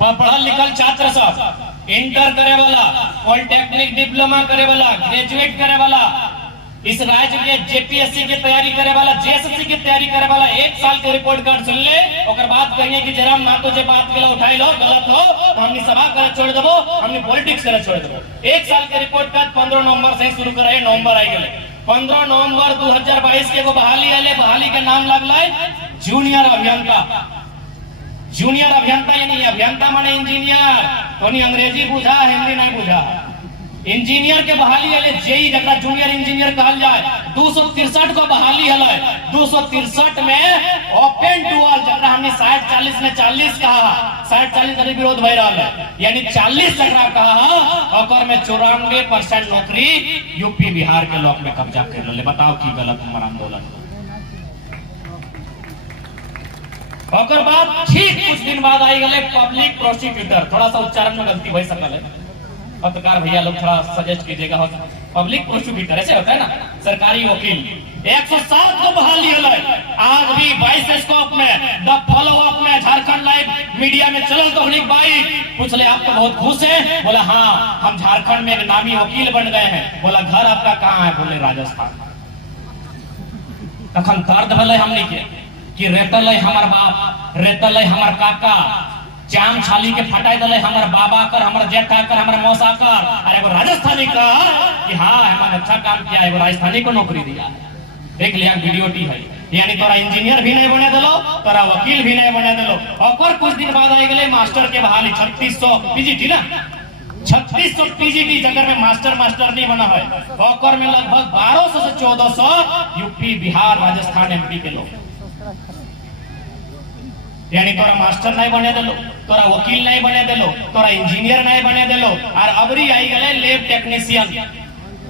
पढ़ल लिखल छात्र सब इंटर करे वाला, पॉलिटेक्निक डिप्लोमा करे वाला, ग्रेजुएट करे वाला, इस राज्य के जेपीएससी की तैयारी करे वाला, जेएसएससी की तैयारी करे वाला 1 साल के रिपोर्ट कार्ड सुन ले, और बात कहिए कि जरा ना तो जे बात के उठाई लो गलत हो तो हमने सभा करे छोड़ देबो, हमने पॉलिटिक्स करे छोड़ देबो। 1 साल के रिपोर्ट कार्ड 15 नवंबर से शुरू करे, नवंबर आई गए 15 नवंबर 2022 के बहाली आले, बहाली के नाम लगल जूनियर अभियंता। जूनियर अभियंता यानी अभियंता माने इंजीनियर, तो अंग्रेजी बुझा हिंदी नहीं बुझा। इंजीनियर के बहाली हले जेई जरा जूनियर इंजीनियर कहल जाए 263 को बहाली हले। 263 में ओपन टू ऑल जरा हमने 60-40 में 40 कहा, 60-40 का विरोध भय रहा है, यानी 40 जरा कहा, और में 94% नौकरी यूपी बिहार के लोग में कब्जा कर ले। बताओ की गलत हमारा आंदोलन। और बाद ठीक कुछ दिन बाद आई गए पब्लिक प्रोसिक्यूटर, थोड़ा सा उच्चारण में गलती हो सकल है, पत्रकार भैया लोग थोड़ा सजेस्ट कीजिएगा। पब्लिक प्रोसिक्यूटर ऐसे होता है ना, सरकारी वकील। 107 को बहाली है आज भी 22 स्कोप में द फॉलो अप में झारखंड लाइव मीडिया में चल तो भाई पूछ ले आप तो बहुत खुश हैं? बोला हाँ हम झारखंड में एक नामी वकील बन गए हैं। बोला घर आपका कहाँ है? बोले राजस्थान। तखन दर्द भले हमनी के कि रेतल हमार बाप, रेतल हमार काका, जाम छाली के फटाई दले हमार बाबा कर, हमार जेठा कर, हमार मौसा कर, अरे वो राजस्थानी का कि हाँ हमारा अच्छा काम किया है, वो राजस्थानी को नौकरी दिया। देख लिया वीडियो टी है, यानी तोरा इंजीनियर भी नहीं बने दिलो, तोरा वकील भी नहीं बने दिलो। और कुछ दिन बाद आई गए मास्टर के बहाली 3600 पीजीटी ना, 3600 पीजीटी जगह में मास्टर नहीं बना है, और में लगभग 1200 से 1400 यूपी बिहार राजस्थान एमपी के लोग। यानी तोरा मास्टर नहीं बने दिलो, तोरा वकील नहीं बने दिलो, तोरा इंजीनियर नहीं बने दिलो, और अबरी आई गए लैब टेक्नीशियन।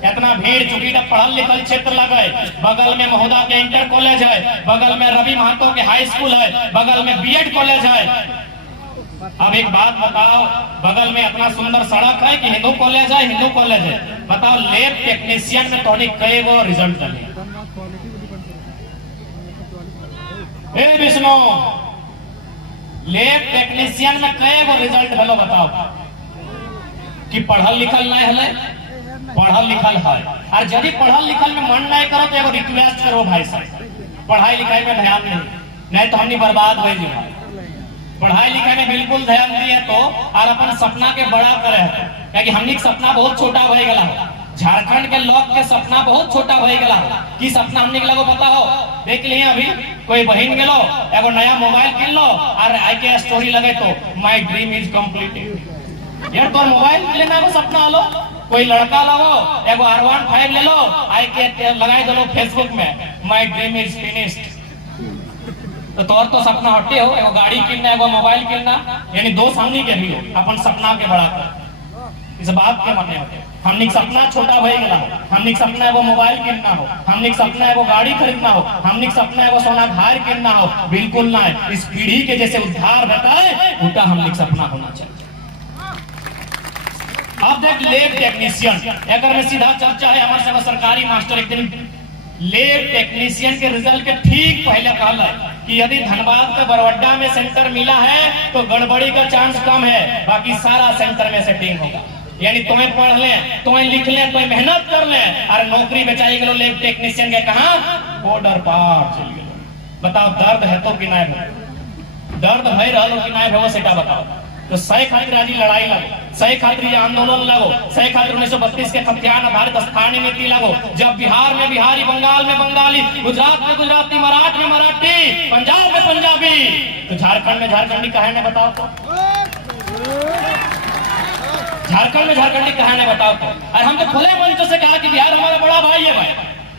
इतना भीड़ चुकी पढ़ल लिखल क्षेत्र लगे, बगल में महोदा के इंटर कॉलेज है, बगल में रवि महतो के हाई स्कूल है, बगल में बीएड कॉलेज है। अब एक बात बताओ, बगल में इतना सुंदर सड़क है कि हिंदू कॉलेज है, हिंदू कॉलेज है। बताओ लैब टेक्नीशियन में तो कई गो रिजल्ट है? विष्णु लैब टेक्नीशियन में कई गो रिजल्ट हलो? बताओ कि पढ़ल लिखल नहीं हले, पढ़ल लिखल है। और यदि पढ़ल लिखल में मन नहीं करो तो एगो रिक्वेस्ट करो भाई साहब, पढ़ाई लिखाई में ध्यान नहीं तो हमनी बर्बाद हो जाए। पढ़ाई लिखाई में बिल्कुल ध्यान दिए तो और अपन सपना के बड़ा करे, क्योंकि हमनी सपना बहुत छोटा हो गया। झारखंड के लोग के सपना बहुत छोटा हो गया। कि सपना हमने के लोगों पता हो? देख लिए अभी कोई बहन गेलो एगो नया मोबाइल किन लो और आई के स्टोरी लगे तो माय ड्रीम इज कंप्लीटेड। यार तो मोबाइल लेना को सपना लो। कोई लड़का लगो एगो R15 ले लो, आई के लगाए दो फेसबुक में माय ड्रीम इज फिनिश्ड। तो तोर तो सपना हटे हो, एगो गाड़ी किनना, एगो मोबाइल किनना, यानी दो सामने के भी हो अपन सपना के बड़ा कर। इस बात के माने होते हमने सपना छोटा भय गला, हमने सपना एगो मोबाइल किनना हो, हमने सपना एगो गाड़ी खरीदना हो, हमने सपना एगो सोना घर किनना हो, बिल्कुल ना। इस पीढ़ी के जैसे उद्धार बताए उल्टा हमने सपना होना चाहिए। अब देख लैब टेक्नीशियन, अगर में सीधा चर्चा है हमारे सब सरकारी मास्टर एक दिन लैब टेक्नीशियन के रिजल्ट के ठीक पहले कहला कि यदि धनबाद के बरवड्डा में सेंटर मिला है तो गड़बड़ी का चांस कम है, बाकी सारा सेंटर में सेटिंग होगा। यानी तुम्हें पढ़ ले, तुम्हें लिख ले, तुम्हें मेहनत कर ले, और नौकरी बेचाई गलो लैब टेक्नीशियन के कहा बॉर्डर पार चल गए। बताओ दर्द है तो कि नहीं है? दर्द है रहो कि नहीं है सेटा बताओ। तो सही खातिर आज लड़ाई लगो, सही खातिर आंदोलन लगो, सही खातिर 1932 के खतियान भारत स्थानीय नीति लगो। जब बिहार में बिहारी, बंगाल में बंगाली, गुजरात में गुजराती, मराठ में मराठी, पंजाब में पंजाबी, तो झारखंड में झारखंडी कहे न बताओ तो? झारखंड में झारखंडी कहे न बताओ तो? और हम तो खुले मंच से कहा कि बिहार हमारा बड़ा भाई है भाई,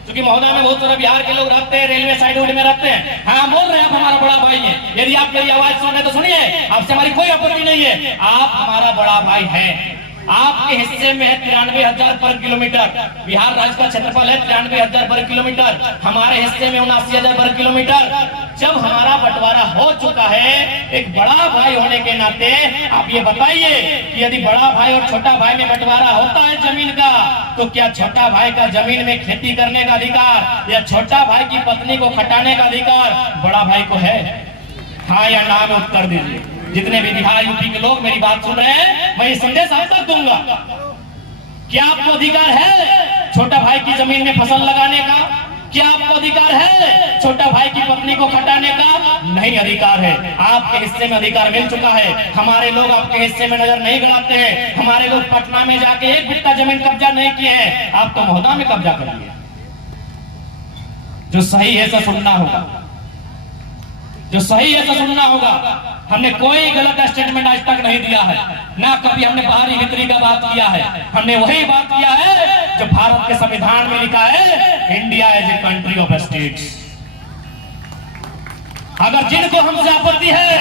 क्योंकि महोदय में बहुत सारे बिहार के लोग रहते हैं, रेलवे साइड में रहते हैं। हाँ बोल रहे हैं आप हमारा बड़ा भाई है, यदि आप मेरी आवाज सुने तो सुनिए, आपसे हमारी कोई आपत्ति नहीं है, आप हमारा बड़ा भाई है। आपके हिस्से में है 93,000 वर्ग किलोमीटर, बिहार राज्य का क्षेत्रफल है 93,000 वर्ग किलोमीटर, हमारे हिस्से में 79,000 वर्ग किलोमीटर। जब हमारा बंटवारा हो चुका है, एक बड़ा भाई होने के नाते आप ये बताइए कि यदि बड़ा भाई और छोटा भाई में बंटवारा होता है जमीन का, तो क्या छोटा भाई का जमीन में खेती करने का अधिकार या छोटा भाई की पत्नी को खटाने का अधिकार बड़ा भाई को है? हाँ या ना में उत्तर दीजिए। जितने भी बिहार यूपी के लोग मेरी बात सुन रहे हैं, मैं ये संदेश आप तक दूंगा कि आपको अधिकार है छोटा भाई की जमीन में फसल लगाने का? क्या आपको अधिकार है छोटा भाई की पत्नी को खटाने का? नहीं अधिकार है। आपके हिस्से में अधिकार मिल चुका है। हमारे लोग आपके हिस्से में नजर नहीं गड़ाते हैं। हमारे लोग पटना में जाके एक बिट्टा जमीन कब्जा नहीं किए हैं, आप तो महोदा में कब्जा कर लिए। जो सही है तो सुनना होगा, जो सही है तो सुनना होगा। हमने कोई गलत स्टेटमेंट आज तक नहीं दिया है, ना कभी हमने बाहरी भीतरी का बात किया है। हमने वही बात किया है जो भारत के संविधान में लिखा है, India is a country of states. अगर जिनको हमसे आपत्ति है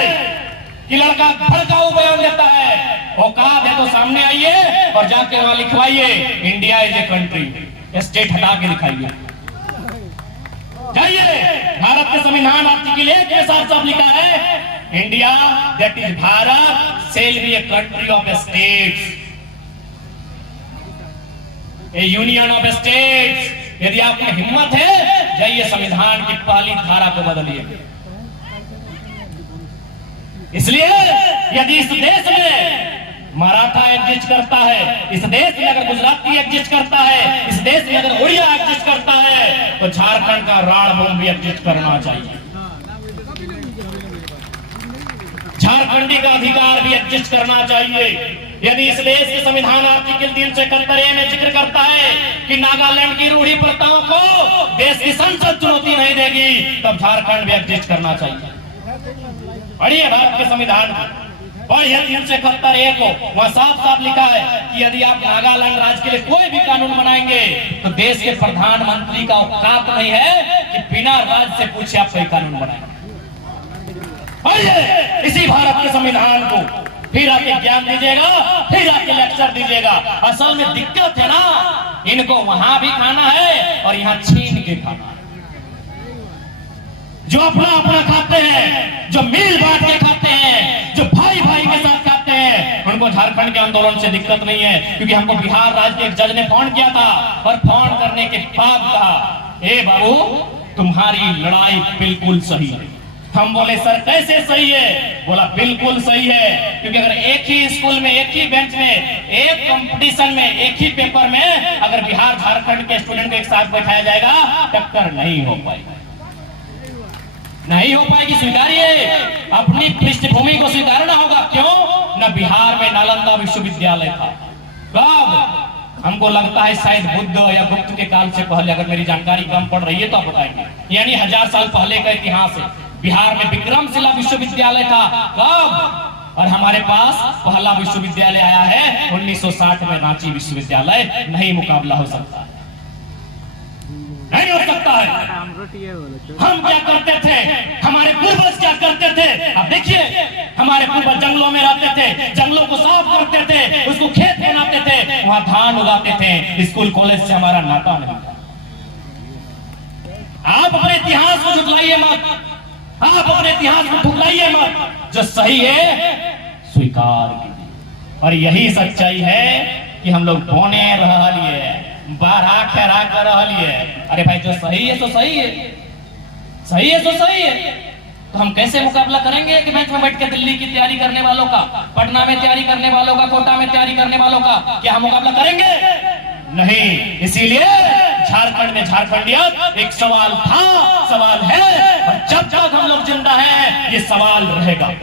कि लड़का भड़काऊ बयान देता है, औकात है तो सामने आइए और जाके वहां लिखवाइए India is a country, state हटा के दिखाइए। जाइए, भारत के संविधान आर्टिकल 1 के साथ सब लिखा है, India that is Bharat shall be a country of states, A union of states. यदि आपकी हिम्मत है, जाइए संविधान की पहली धारा को बदलिए। इसलिए यदि इस देश में मराठा एग्जिस्ट करता है, इस देश में अगर गुजराती एग्जिस्ट करता है, इस देश में अगर उड़िया एग्जिस्ट करता है, तो झारखंड का राणभूम भी एग्जिस्ट करना चाहिए। झारखंडी का अधिकार भी एग्जिस्ट करना चाहिए। यदि इस देश के संविधान आर्टिकल 371 में जिक्र करता है कि नागालैंड की रूढ़ी प्रथाओं को देश की संसद चुनौती नहीं देगी, तब झारखंड भी एग्जिस्ट करना चाहिए। पढ़िए भारत के संविधान को, पढ़िए 371 को, वहां साफ साफ लिखा है कि यदि आप नागालैंड राज्य के लिए कोई भी कानून बनाएंगे तो देश के प्रधानमंत्री का औकात नहीं है कि बिना राज्य से पूछे आप कोई कानून बनाएंगे। पढ़िए इसी भारत के संविधान को, फिर आके ज्ञान दीजिएगा, फिर आके लेक्चर दीजिएगा। असल में दिक्कत है ना, इनको वहां भी खाना है और यहाँ छीन के खाना है। जो अपना अपना खाते हैं, जो मिल बांट के खाते हैं, जो भाई भाई के साथ खाते हैं, उनको झारखंड के आंदोलन से दिक्कत नहीं है। क्योंकि हमको बिहार राज्य के एक जज ने फोन किया था और फोन करने के बाद कहा, ए बाबू तुम्हारी लड़ाई बिल्कुल सही है। हम बोले सर कैसे सही है? बोला बिल्कुल सही है, क्योंकि अगर एक ही स्कूल में, एक ही बेंच में, एक कंपटीशन में, एक ही पेपर में अगर बिहार झारखंड के स्टूडेंट को एक साथ बैठाया जाएगा, टक्कर नहीं हो पाएगी, नहीं हो पाएगी। स्वीकारिए, अपनी पृष्ठभूमि को स्वीकारना होगा। क्यों? न बिहार में नालंदा विश्वविद्यालय था। कब? हमको लगता है शायद बुद्ध या गुप्त के काल से पहले, अगर मेरी जानकारी कम पड़ रही है तो आप बताएंगे, यानी 1000 साल पहले का इतिहास है। बिहार में विक्रमशिला विश्वविद्यालय था। कब? और हमारे पास पहला विश्वविद्यालय आया है 1960 में, रांची विश्वविद्यालय। नहीं मुकाबला हो सकता, नहीं हो सकता है। हम क्या करते थे, हमारे पूर्वज क्या करते थे, अब देखिए हमारे पूर्वज जंगलों में रहते थे, जंगलों को साफ करते थे, उसको खेत बनाते थे, वहां धान उगाते थे। स्कूल कॉलेज से हमारा नाता नहीं। आप अपने इतिहास को झुठलाइए मत, आप अपने इतिहास को ठुकराइए मत। जो सही है स्वीकार कीजिए, और यही सच्चाई है कि हम लोग बोने रह लिए, बारह खैरा कर रह लिए। अरे भाई जो सही है तो सही है, सही है तो सही है, तो हम कैसे मुकाबला करेंगे कि बेंच में बैठ के दिल्ली की तैयारी करने वालों का, पटना में तैयारी करने वालों का, कोटा में तैयारी करने वालों का, क्या हम मुकाबला करेंगे? नहीं। इसीलिए झारखंड में झारखंडियत एक सवाल था, सवाल है, और जब तक हम लोग जिंदा हैं ये सवाल रहेगा, ये